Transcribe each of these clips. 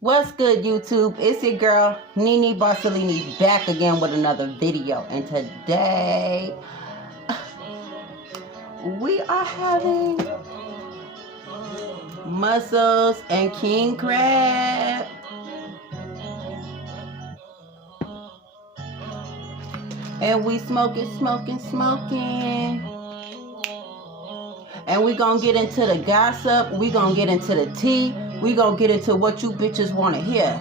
What's good, YouTube? It's your girl Nene Barcelini back again with another video, and today we are having mussels and king crab. And we smoking. And we gonna get into the gossip. We gonna get into the tea. We gonna get into what you bitches wanna hear.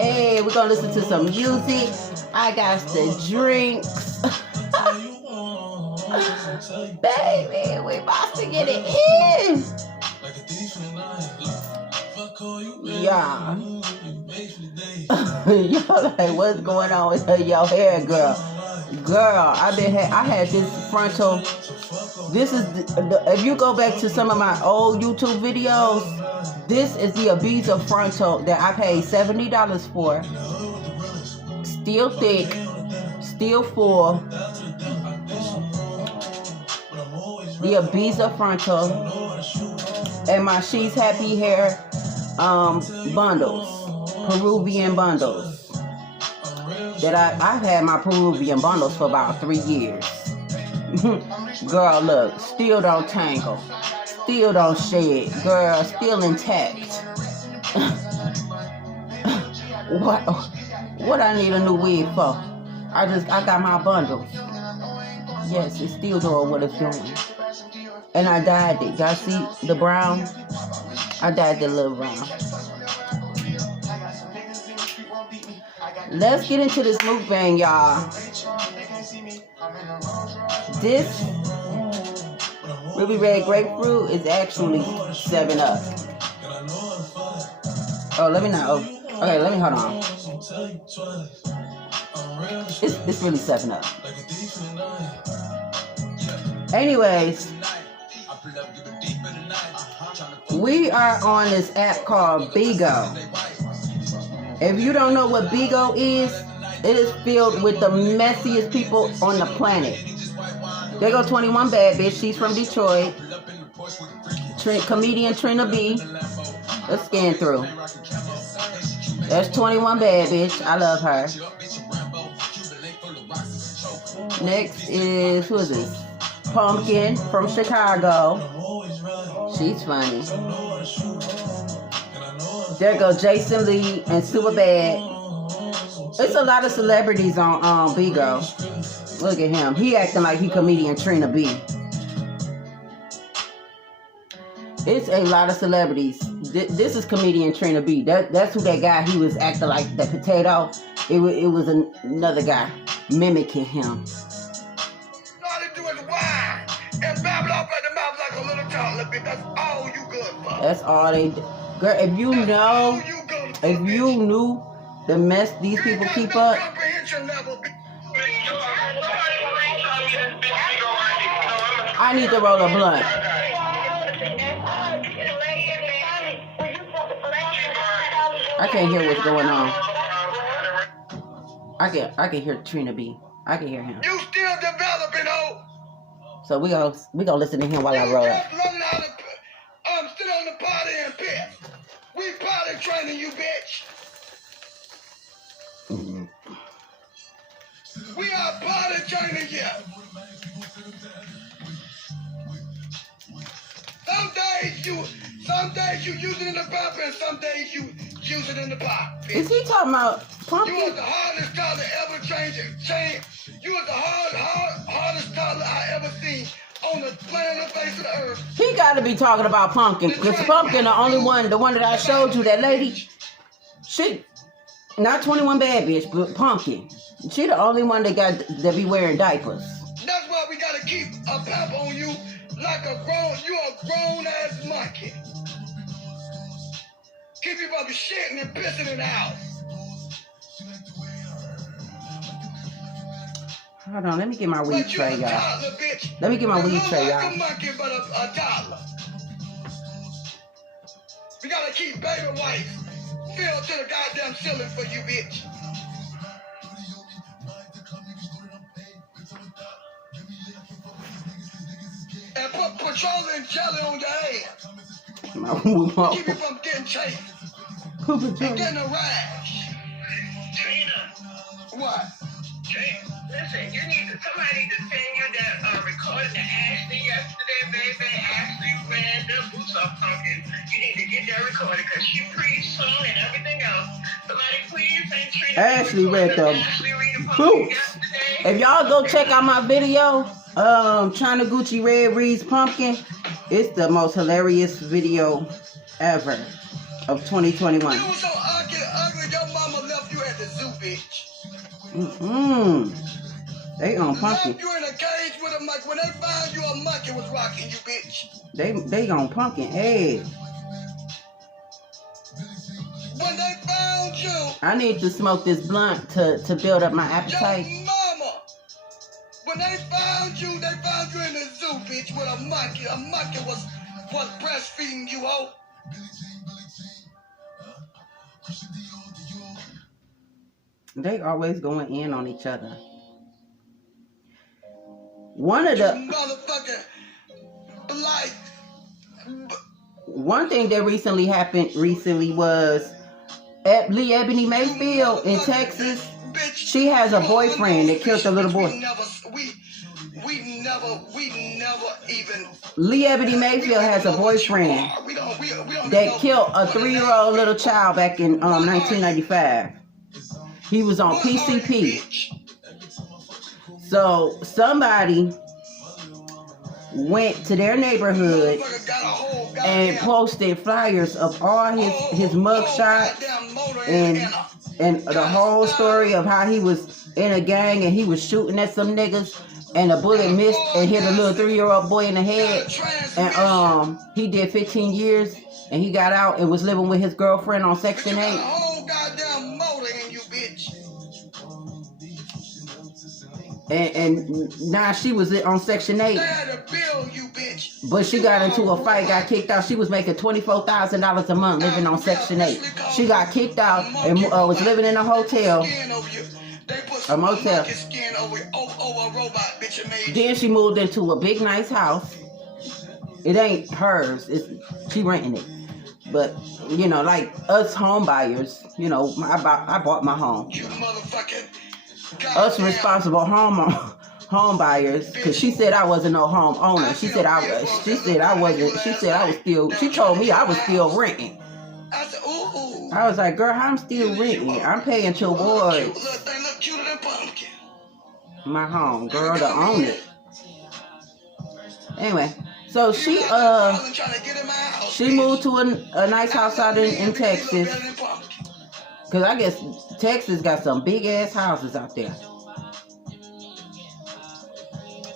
Hey, we gonna listen to some music. I got the drinks. Baby, we about to get it in. Yeah. Y'all like, what's going on with your hair, girl? Girl, I had this frontal. This is if you go back to some of my old YouTube videos, this is the Ibiza frontal that I paid $70 for. Still thick, still full. The Ibiza frontal and my She's Happy Hair bundles, Peruvian bundles. That I've had my Peruvian bundles for about 3 years. Girl, look, still don't tangle, still don't shed, girl, still intact. What I need a new wig for? I got my bundle. Yes, it's still doing what it's doing. And I dyed it. Y'all see the brown? I dyed the little brown. Let's get into this mukbang, y'all. This Ruby Red Grapefruit is actually 7-Up. Oh, let me know. Okay, let me hold on. It's really 7-Up. Anyways, we are on this app called Bigo. If you don't know what Bigo is, it is filled with the messiest people on the planet. There go 21 Bad Bitch. She's from Detroit. Comedian Trina B. Let's scan through. There's 21 Bad Bitch. I love her. Next is, who is this? Pumpkin from Chicago. She's funny. There go Jason Lee and Superbad. It's a lot of celebrities on Bigo. Look at him. He acting like he comedian Trina B. It's a lot of celebrities. This is comedian Trina B. That's who that guy, he was acting like the potato. It was another guy mimicking him. That's all they do. Girl, if you knew the mess these people keep up. I need to roll a blunt. I can't hear what's going on. I can hear Trina B. I can hear him. You still developing, oh. So we gonna listen to him while I roll up. Sit on the party and piss. We party training you, bitch. Mm-hmm. We are party training you. Some days you use it in the pop, and some days you use it in the pop. Bitch. Is he talking about Pumpkin? You was the hardest toddler ever change. You was the hardest toddler I ever seen on the planet of the face of the earth. He got to be talking about Pumpkin, because Pumpkin the only one, the one that I showed you, that lady, she, not 21 Bad Bitch, but Pumpkin. She the only one that be wearing diapers. That's why we got to keep a pep on you like you a grown ass monkey. Keep you from shitting and pissing in the house. Hold on, let me get my weed tray, y'all. Let me get my weed tray, y'all. Like a monkey, but a toddler. We gotta keep baby white filled to the goddamn ceiling for you, bitch. And put petroleum jelly on your head. Keep you from getting chased. And getting a rash. Trina. What? Listen, somebody need to send you that recording to Ashley yesterday, baby. Ashley read the Boots Off Pumpkin. You need to get that recorded because she preached, sung, and everything else. Somebody please send Trina. Ashley read the Boots. If y'all go check out my video, China Gucci Red reads Pumpkin, it's the most hilarious video ever of 2021. You was so ugly, your mama left you at the zoo, bitch. They on Pumpkin. Left you in a cage with a monkey. When they found you, a monkey was rocking you, bitch. They on Pumpkin head. When they found you, I need to smoke this blunt to build up my appetite. your mama. When they found you in the zoo, bitch, with a monkey. A monkey was breastfeeding you, ho. They always going in on each other. One thing that recently happened was Lee Ebony Mayfield in Texas. She has a boyfriend that killed the little boy. We never even. Lee Ebony Mayfield has a boyfriend that killed a 3-year-old little child back in 1995. He was on PCP. So somebody went to their neighborhood and posted flyers of all his mug shots and the whole story of how he was in a gang and he was shooting at some niggas and a bullet missed and hit a little 3-year-old boy in the head. And he did 15 years and he got out and was living with his girlfriend on Section 8. And now she was on Section 8. But she got into a fight, got kicked out. She was making $24,000 a month living on Section 8. She got kicked out and was living in a hotel. A motel. Then she moved into a big nice house. It ain't hers. She renting it. But, you know, like us home buyers, you know, I bought my home. Us responsible home buyers, because she said I wasn't no home owner. She said I wasn't. She said I was still. She told me I was still renting. I was like, girl, I'm still renting. I'm paying towards my home, girl, to own it. Anyway, so she moved to a nice house out in Texas. Because I guess Texas got some big ass houses out there.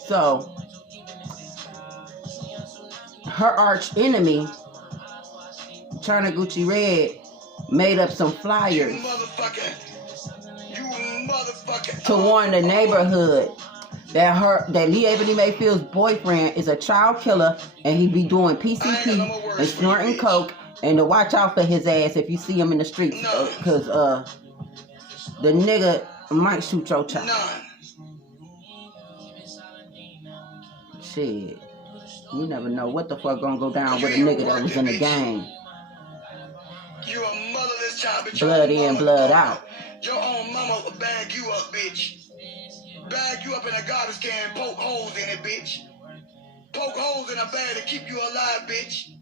So her arch enemy, China Gucci Red, made up some flyers to warn the neighborhood that Lee Ebony Mayfield's boyfriend is a child killer and he be doing PCP and snorting coke, and to watch out for his ass if you see him in the streets, because the nigga might shoot your child. Shit, you never know what the fuck gonna go down with a nigga that was in the gang. You a motherless child, bitch. Blood in, blood out. Your own mama will bag you up, bitch. Bag you up in a garbage can, poke holes in it, bitch. Poke holes in a bag to keep you alive, bitch.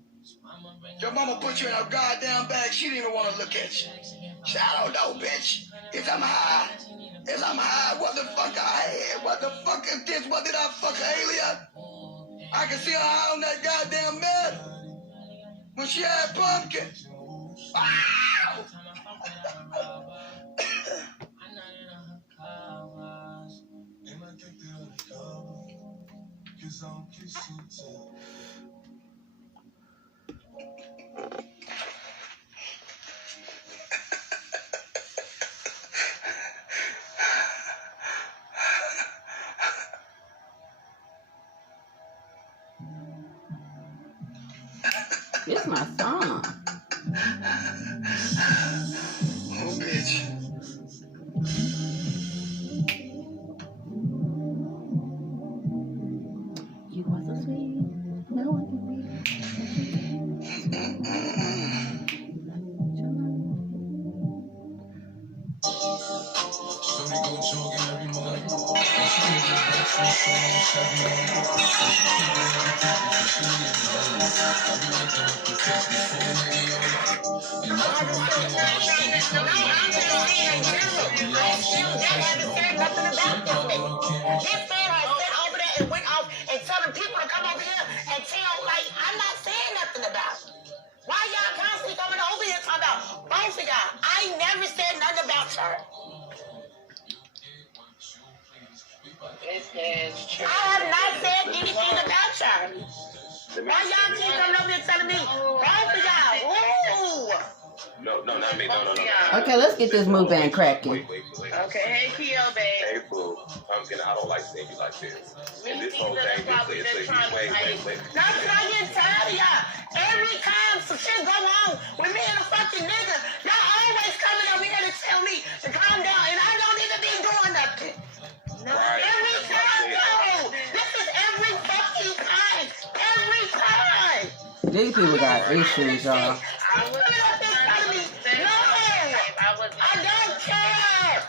Your mama put you in a goddamn bag, she didn't even want to look at you. I don't know, bitch. If I'm high, what the fuck I had? What the fuck is this? What did I fuck an alien? I can see her high on that goddamn bed when she had pumpkin. Wow! It's my song. Oh, bitch. You was so sweet. No one can be. Why y'all constantly coming over here talking about both of y'all? I ain't never said nothing about her. I have not said anything about y'all. Why y'all keep coming over here telling me both of y'all? Ooh. No, not me. No. Okay, let's get this move band cracking. Wait. Okay, hey, Keo, babe. Hey, boo. I don't like seeing you like this. And this whole thing, wait. No, because I get tired of y'all. Every time some shit go on with me and a fucking nigga, y'all always coming over here to tell me to calm down, and I don't even be doing nothing. No. Every time, yo. This is every fucking time. Every time. These people got issues, y'all. I don't care.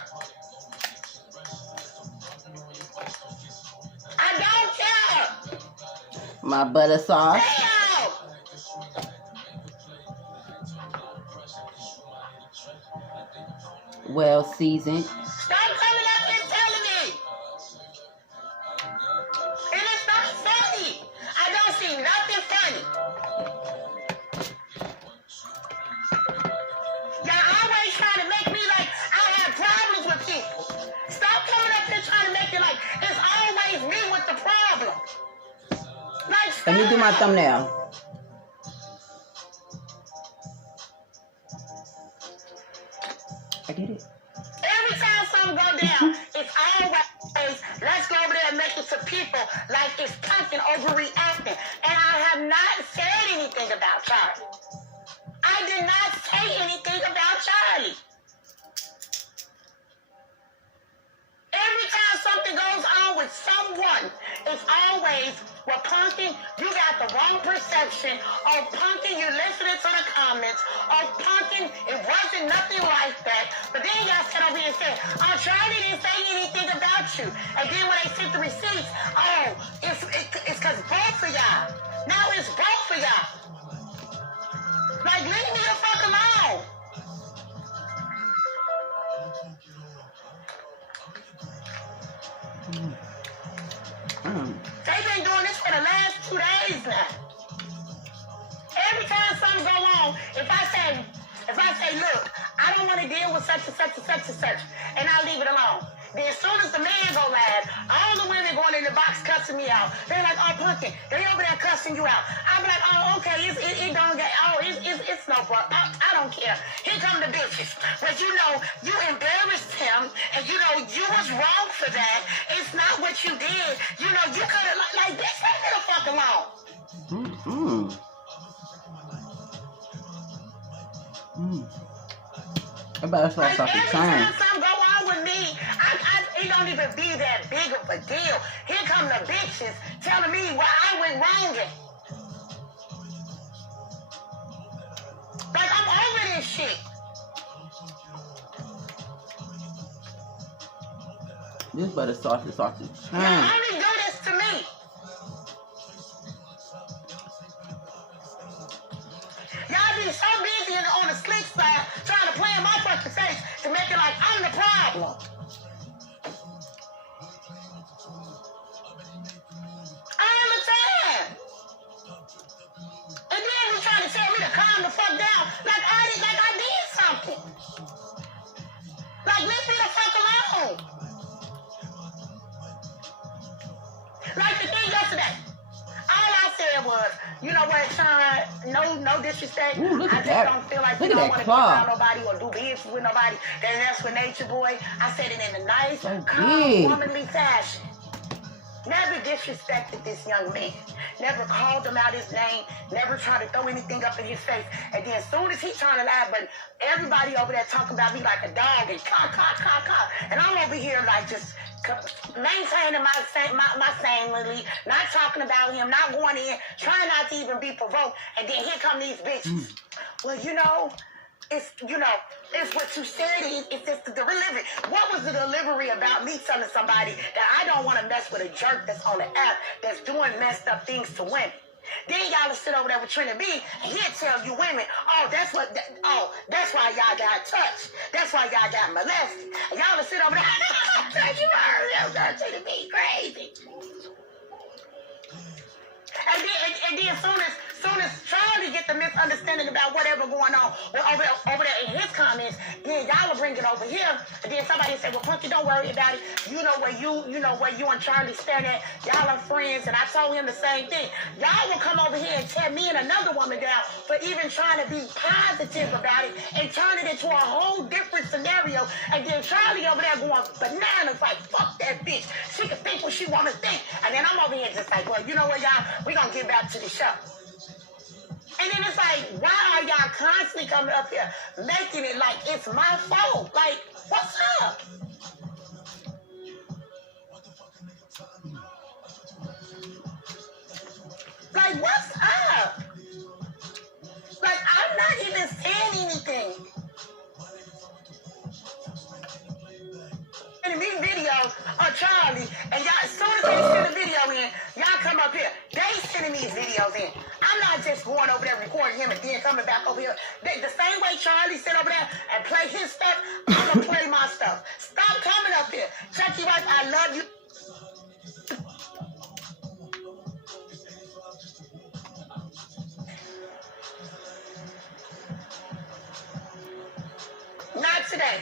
I don't care. My butter sauce. Damn. Well seasoned. Stop coming up and telling me. It is not funny. I don't see nothing funny. Y'all always trying to make me like I have problems with people. Stop coming up here trying to make it like it's always me with the problem. Like, stop. Let me do my thumbnail. I did it. Every time something go down, it's always, let's go over there and make it to people like it's Pumpkin overreacting. And I have not said anything about Charlie. I did not say anything about Charlie. Every time something goes on with someone, it's always, well, Pumpkin, you got the wrong perception. Or Pumpkin, you're listening to the comments. Or Pumpkin, it wasn't nothing like that. But then y'all sit over here and say, oh, Charlie didn't say anything about you. And then when they sent the receipts, oh, it's because both of y'all. Now it's both of y'all. Like, leave me the fuck alone. They've been doing this for the last 2 days now. Every time something go on, if I say, look, I don't want to deal with such and such and such and such, and I leave it alone. Then as soon as the man go live, all the women going in the box cussing me out. They're like, oh, Pumpkin, they over there cussing you out. I be like, oh, okay, it's no problem. I don't care. Here come the bitches. But you know, you embarrassed him, and you know, you was wrong for that. It's not what you did. You know, you could have, like, bitch, leave me the fuck alone. I better start Like, fucking every trying. time something go on with me, it don't even be that big of a deal. Here come the bitches telling me why I went wrong. Like, I'm over this shit. This butter sauce is off the Y'all chain. only do this to me. Y'all be so busy on the slick side trying to play in my fucking face to make it like I'm the problem. All the time. And then you trying to tell me to calm the fuck down like I did something. Like, leave me the fuck alone. Like the thing yesterday. All I said was, you know what, Sean, no disrespect. Ooh, look I at just that. don't feel like Look you at don't that want to be claw. around nobody or do business with nobody. That's for Nature Boy. I said it in a nice, So calm, big. womanly fashion. Never disrespected this young man. Never called him out his name. Never tried to throw anything up in his face. And then as soon as he turned to laugh, but everybody over there talking about me like a dog and caw. And I'm over here like just maintaining my sanity, not talking about him, not going in, trying not to even be provoked. And then here come these bitches. Well, you know, It's, you know, it's what you said. It's just the delivery. What was the delivery about me telling somebody that I don't want to mess with a jerk that's on the app that's doing messed up things to women? Then y'all will sit over there with Trinity B, and he'll tell you women, that's why y'all got touched. That's why y'all got molested. And y'all will sit over there, you heard Trinity B crazy. And then as soon as Charlie get the misunderstanding about whatever going on over there in his comments, then y'all will bring it over here. And then somebody say, well, Punky, don't worry about it. You know where you and Charlie stand at. Y'all are friends. And I told him the same thing. Y'all will come over here and tear me and another woman down for even trying to be positive about it and turn it into a whole different scenario. And then Charlie over there going bananas like, fuck that bitch. She can think what she want to think. And then I'm over here just like, well, you know what, y'all? We're going to get back to the show. And then it's like, why are y'all constantly coming up here making it like it's my fault? Like, what's up? Like, what's up? Like, I'm not even saying anything. And me videos of Charlie, and y'all, as soon as they send a video in, y'all come up here. They sending these videos in. I'm not just going over there recording him and then coming back over here. The same way Charlie sit over there and play his stuff, I'm gonna play my stuff. Stop coming up here. Chucky Rice, I love you. Not today.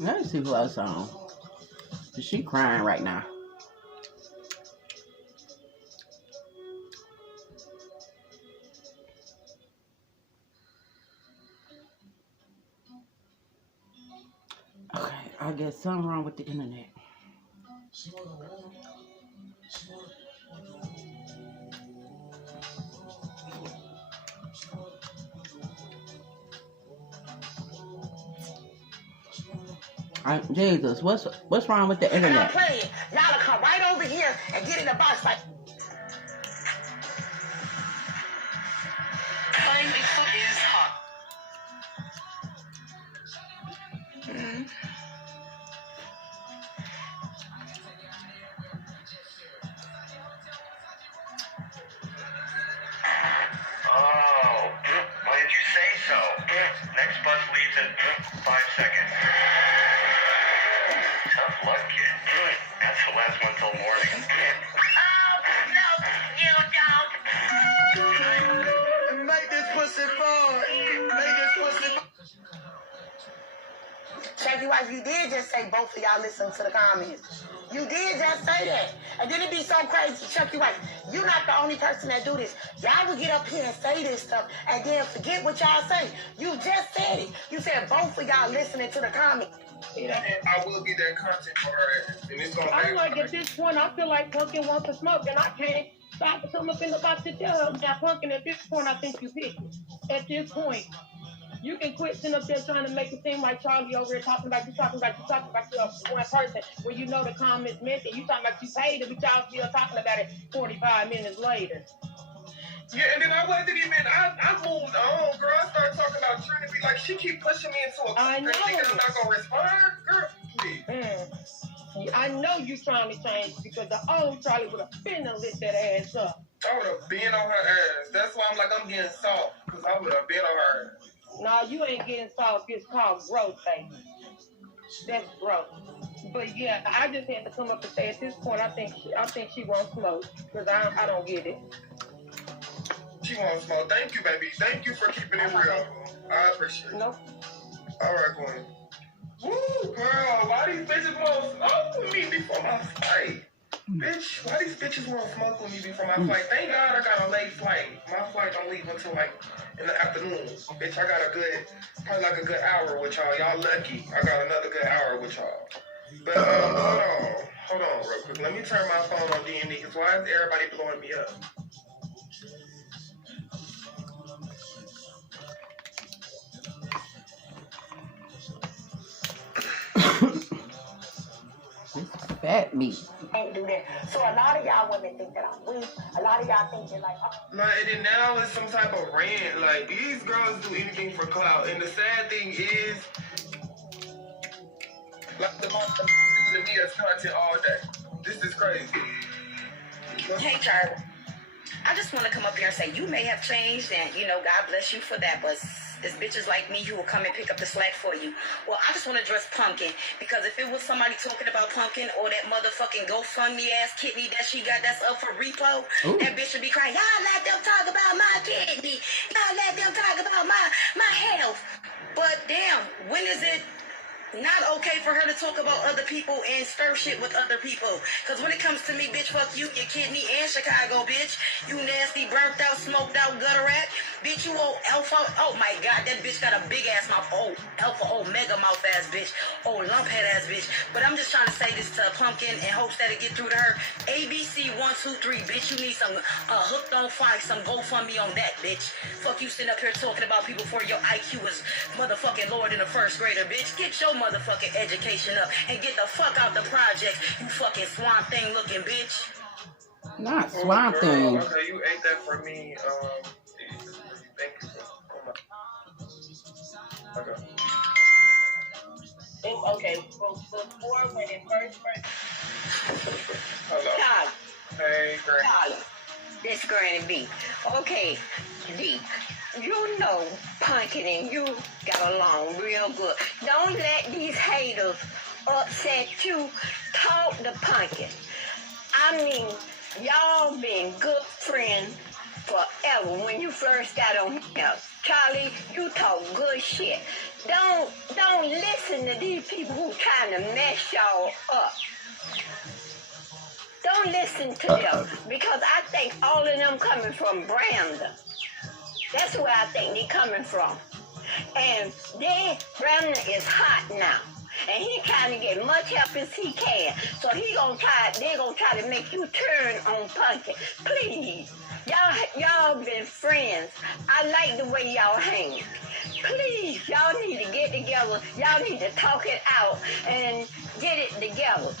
Let's see who else on. She crying right now. Okay, I guess something wrong with the internet. Jesus, what's wrong with the internet? Play it. Y'all will come right over here and get in the box like. Playing Bigfoot is hot. Oh, why did you say so? Next bus leaves in 5 seconds. Tough luck, kid. That's the last one till morning. Oh, no, you don't. Make this pussy fall. Make this pussy fall. Chucky Wife, you did just say both of y'all listen to the comments. You did just say that. And then it be so crazy, Chucky Wife. You're not the only person that do this. Y'all will get up here and say this stuff and then forget what y'all say. You just said it. You said both of y'all listening to the comments. I will be that content for her, and it's gonna. I'm like, at this point, I feel like Pumpkin wants to smoke, and I can't stop to come up in the box to tell her that Pumpkin. At this point, I think you picked it. At this point, you can quit sitting up there trying to make it seem like Charlie over here talking about you one person when you know the comments missing. You talking about you paid it, but y'all still talking about it 45 minutes later. Yeah, and then I wasn't even. I moved on, girl. I started talking about Trinity. Like she keep pushing me into a. I know. Thinking I'm not gonna respond, girl. Please. I know you trying to change because the old Charlie would have been to lift that ass up. I would have been on her ass. That's why I'm like I'm getting soft because I would have been on her ass. No, you ain't getting soft. It's called growth, baby. That's growth. But yeah, I just had to come up and say at this point, I think she won't smoke because I don't get it. She won't smoke. Thank you, baby. Thank you for keeping it real. I appreciate it. Nope. All right, Queen. Woo, girl. Why these bitches won't smoke with me before my flight? Bitch, why these bitches won't smoke with me before my flight? Thank God I got a late flight. My flight don't leave until like in the afternoon. Bitch, I got probably like a good hour with y'all. Y'all lucky. I got another good hour with y'all. But hold on real quick. Let me turn my phone on D&D because why is everybody blowing me up? Fat me. Can't do that. So a lot of y'all women think that I'm weak. A lot of y'all think that like, Like, and then now it's some type of rant. Like, these girls do anything for clout. And the sad thing is, like, the most using me as content all day. This is crazy. Hey, Charlie. I just want to come up here and say you may have changed, and God bless you for that. But it's bitches like me who will come and pick up the slack for you. Well, I just want to address Pumpkin, because if it was somebody talking about Pumpkin or that motherfucking GoFundMe ass kidney that she got that's up for repo, that bitch should be crying. Y'all let them talk about my kidney. Y'all let them talk about my health. But damn, when is it not okay for her to talk about other people and stir shit with other people? Because when it comes to me, bitch, fuck you, your kidney, and Chicago, bitch. You nasty, burnt out, smoked out, gutter rat. Bitch, you old alpha. Oh my God, that bitch got a big ass mouth. Oh, alpha, oh, mega mouth ass bitch. Oh, lumphead ass bitch. But I'm just trying to say this to Pumpkin in hopes that it get through to her. ABC 123, bitch, you need some hooked on fire, some GoFundMe on that, bitch. Fuck you sitting up here talking about people for your IQ is motherfucking lower than a first grader, bitch. Get your motherfucking education up and get the fuck out the projects, you fucking swamp thing looking bitch. Not swamp thing. Okay, you ate that for me. Thank you. Okay. it's okay. Before when it first. Hello. Charlie, Hey, Granny. Charlie, this Granny B. Okay, D, you know Pumpkin and you got along real good. Don't let these haters upset you. Talk to Pumpkin. I mean, y'all been good friends forever. When you first got on here, Charlie, you talk good shit. Don't listen to these people who trying to mess y'all up. Don't listen to them, because I think all of them coming from Brandon. That's where I think they coming from. And Brandon is hot now. And he trying to get much help as he can. So they're gonna try to make you turn on Pumpkin. Please. Y'all been friends. I like the way y'all hang. Please, y'all need to get together. Y'all need to talk it out and get it together.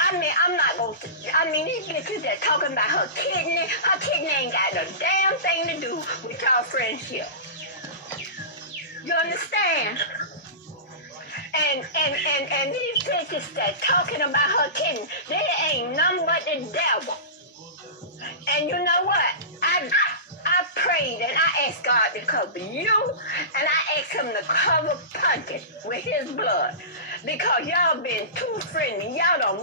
I mean, these bitches that talking about her kidney ain't got a damn thing to do with y'all friendship. You understand? And these bitches that talking about her kidney, they ain't nothing but the devil. And you know what? I prayed and I asked God to cover you, and I asked him to cover Pumpkin with his blood. Because y'all been too friendly. Y'all done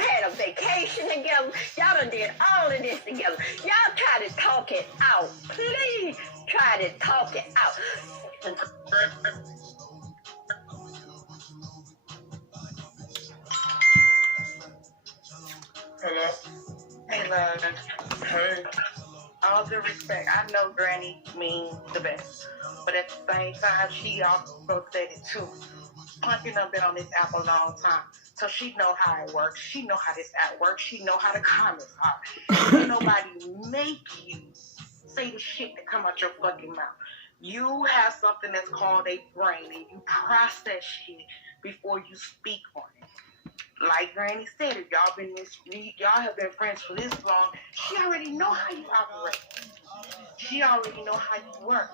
had a vacation together. Y'all done did all of this together. Y'all try to talk it out. Please try to talk it out. Hello. Hey, love. Hey. All due respect, I know Granny means the best, but at the same time, she also said it too. Pumpkin done been on this app a long time, so she know how it works. She know how this app works. She know how the comments are. Ain't nobody make you say the shit that come out your fucking mouth. You have something that's called a brain, and you process shit before you speak on it. Like Granny said, if y'all have been friends for this long, she already know how you operate. She already know how you work.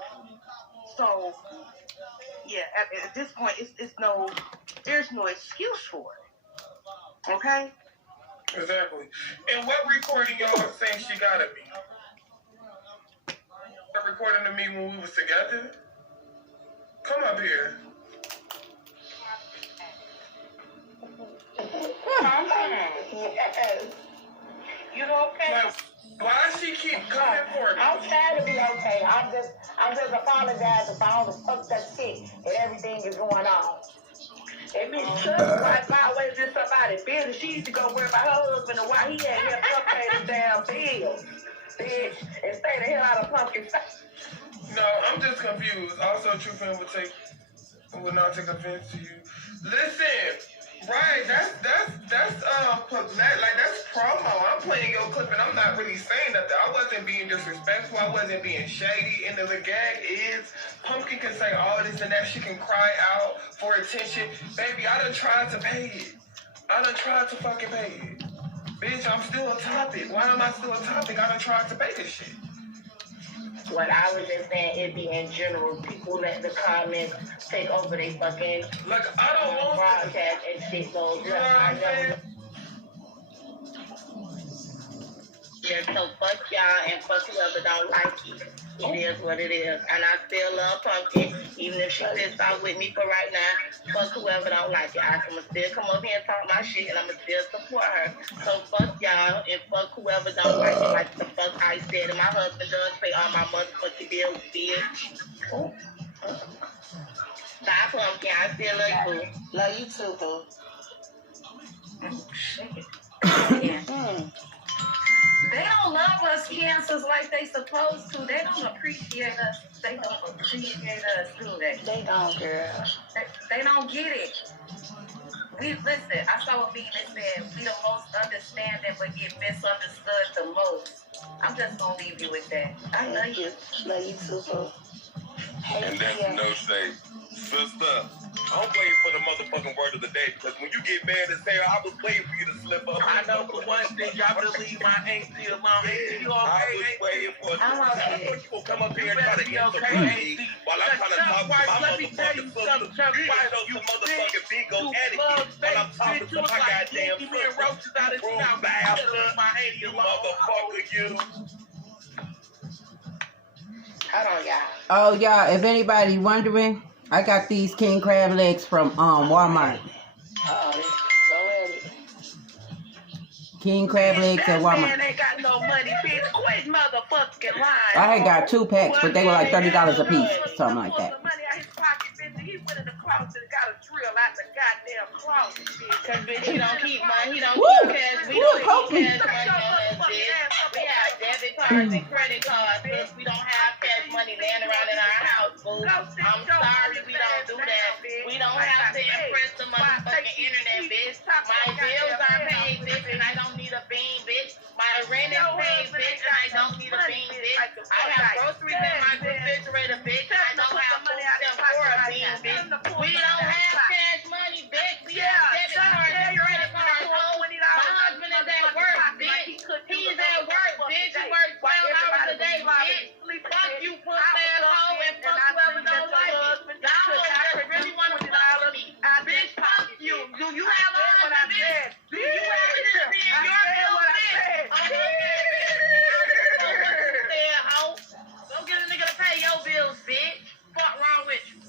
So, yeah, at this point, there's no excuse for it. Okay? Exactly. And what recording y'all saying she got of me? A recording of me when we was together? Come up here. Yes. You okay? Like, why she keep coming for me? I'm trying to be okay. I'm just apologizing for all the fucked up shit and everything is going on. And Miss Chuck's wife always in somebody's business. She used to go worry about her husband and why he ain't here to pay the damn bills. Bitch, and stay the hell out of Pumpkin. No, I'm just confused. Also, True Fan will not take offense to you. Listen. Right, that's promo. I'm playing your clip and I'm not really saying nothing. I wasn't being disrespectful. I wasn't being shady. And the gag is, Pumpkin can say all this and that. She can cry out for attention. Baby, I done tried to pay it. I done tried to fucking pay it. Bitch, I'm still a topic. Why am I still a topic? I done tried to pay this shit. What I was just saying, it be in general, people let the comments take over they fucking Like, I don't want to. broadcast and shit goes You know what I'm saying? Yeah, so fuck y'all and fuck whoever don't like it. It is what it is. And I still love Pumpkin, even if she pissed off with me for right now. Fuck whoever don't like it. I'm going to still come up here and talk my shit, and I'm going to still support her. So fuck y'all and fuck whoever don't like it, like the fuck I said. And my husband does pay all my motherfucking bills, bitch. Bye, Pumpkin. I still love you, boo. Love you too, boo. Yeah. They don't love us cancers like they supposed to. They don't appreciate us. They don't appreciate us, do they? They don't, girl. They don't get it. Listen, I saw a meme that said, we the most understanding but get misunderstood the most. I'm just going to leave you with that. I love you. Love you too, boo. And that's no shade. Sister, I'm waiting for the motherfucking word of the day because when you get mad as hell, I was waiting for you to slip up. I know for one thing, y'all can leave my auntie alone. Auntie, you I okay? was waiting for I'm you. okay. You gonna come up here and try to answer Okay, me while I'm trying to talk to my motherfucking sister. You show some motherfucking big old etiquette while I'm talking to my goddamn sister. Room bastard. You motherfucker, you. Hold on, y'all. Oh, y'all, if anybody wondering, I got these king crab legs from Walmart. Oh, go ahead. King crab legs at Walmart. Man ain't got no money, bitch. Quit motherfucking lying. I had got 2 packs, but they were like $30 a piece, something like that. Money out his pocket, bitch. He went in the closet and got a drill out the goddamn closet, bitch. Cause bitch, he don't keep money. He don't Woo! keep cash. We Woo, don't poke keep me. cash money on us, bitch. We have debit cards and credit cards, bitch. We don't have cash money laying around in our house, boo. I'm sorry, we don't do that. We don't have to impress the motherfucking internet, bitch. My bills are paid, bitch, and I don't need a bean, bitch. My rent is paid, bitch, and I don't need a bean, bitch. I have groceries in my refrigerator, bitch, and I don't have food stamps for a bean, bitch. We don't have cash money, bitch. We have debit cards and credit cards, ho. My husband is at work, bitch. He's at work, bitch. He works 12 hours a day, bitch. Fuck you, puss asshole, and fuck whoever don't like it. Y'all just really want to fuck with me. Bitch, fuck you. Do you have a husband, bitch? Do you have it to be in your bill, bitch? Go get a nigga to pay your bills, bitch. Fuck wrong with you?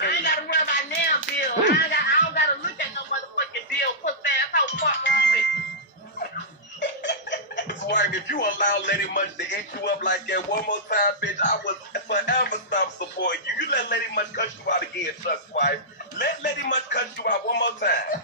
I ain't gotta worry about now bill. I don't gotta look at no motherfucking bill. Puss asshole, fuck wrong with you? Swerve, if you allow Lady Munch to eat you up like that one more time, bitch, I will forever stop supporting you. You let Lady Munch cut you out again, Chuck Swerve. Let Lady Munch cut you out one more time.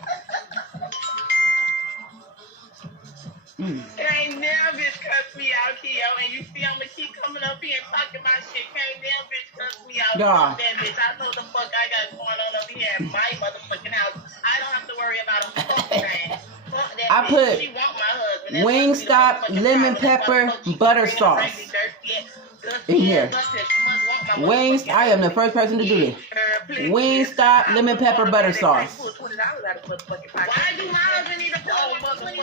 There ain't never bitch cuss me out, Keo, and you see I'ma keep coming up here and talking my shit. Can't damn bitch cuss me out. Yeah. Fuck that bitch. I know the fuck I got going on over here at my motherfucking house. I don't have to worry about a fucking thing. Fuck that I bitch. put She want my husband. Wingstop lemon pepper butter sauce in here. Wings, I am the first person to do this. Wingstop lemon pepper butter sauce. Why do my husband need to put $20?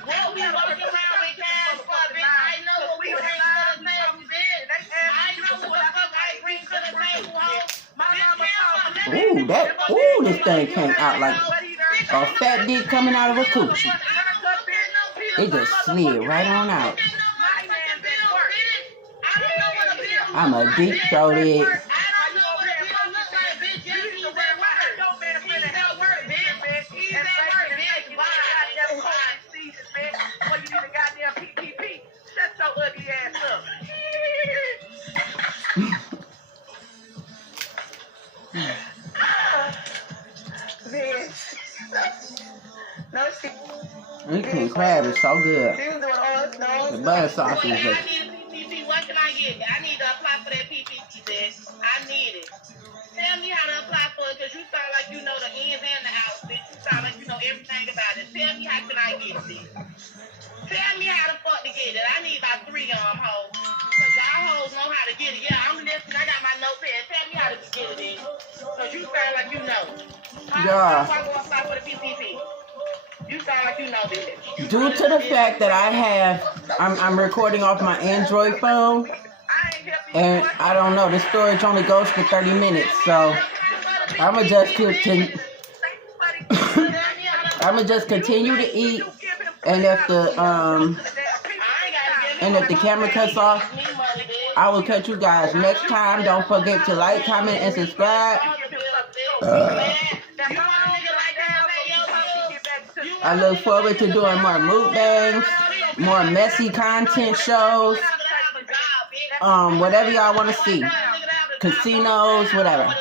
What we walking around with cash for, bitch? I know what we bring to the table, bitch. I know what the fuck I bring to the table, ho. Ooh, this thing came out like a fat dick coming out of a coochie. It just slid right on out. I'm a deep throated. This king crab is so good. The butter sauce is just. What can I get? I need to apply for that PPP, bitch. I need it. Tell me how to apply for it, because you sound like you know the ins and the outs, bitch. You sound like you know everything about it. Tell me how can I get it, bitch. Tell me how the fuck to get it. I need about 3 hoes. Because y'all hoes know how to get it. Yeah, I'm listening. I got my notepad. Tell me how to get it, bitch. Yeah. Why go apply for the PPP? You sound like you know this. Due to the fact that I'm recording off my Android phone, and I don't know, the storage only goes for 30 minutes, so I'ma just continue to eat, and if the camera cuts off, I will catch you guys next time. Don't forget to like, comment, and subscribe. I look forward to doing more mukbangs, more messy content shows, whatever y'all want to see, casinos, whatever.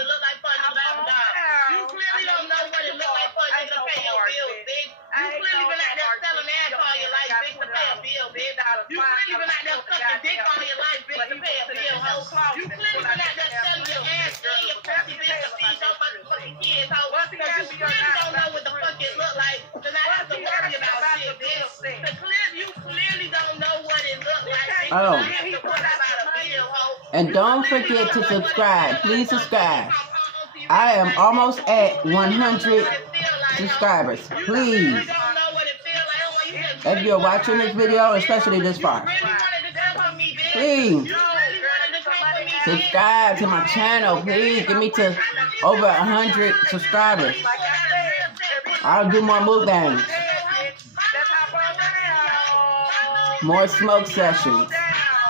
Oh, and don't forget to subscribe. Please subscribe. I am almost at 100 subscribers. Please, if you're watching this video, especially this far, please subscribe to my channel. Please get me to over 100 subscribers. I'll do more mukbangs, more smoke sessions,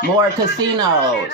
more casinos.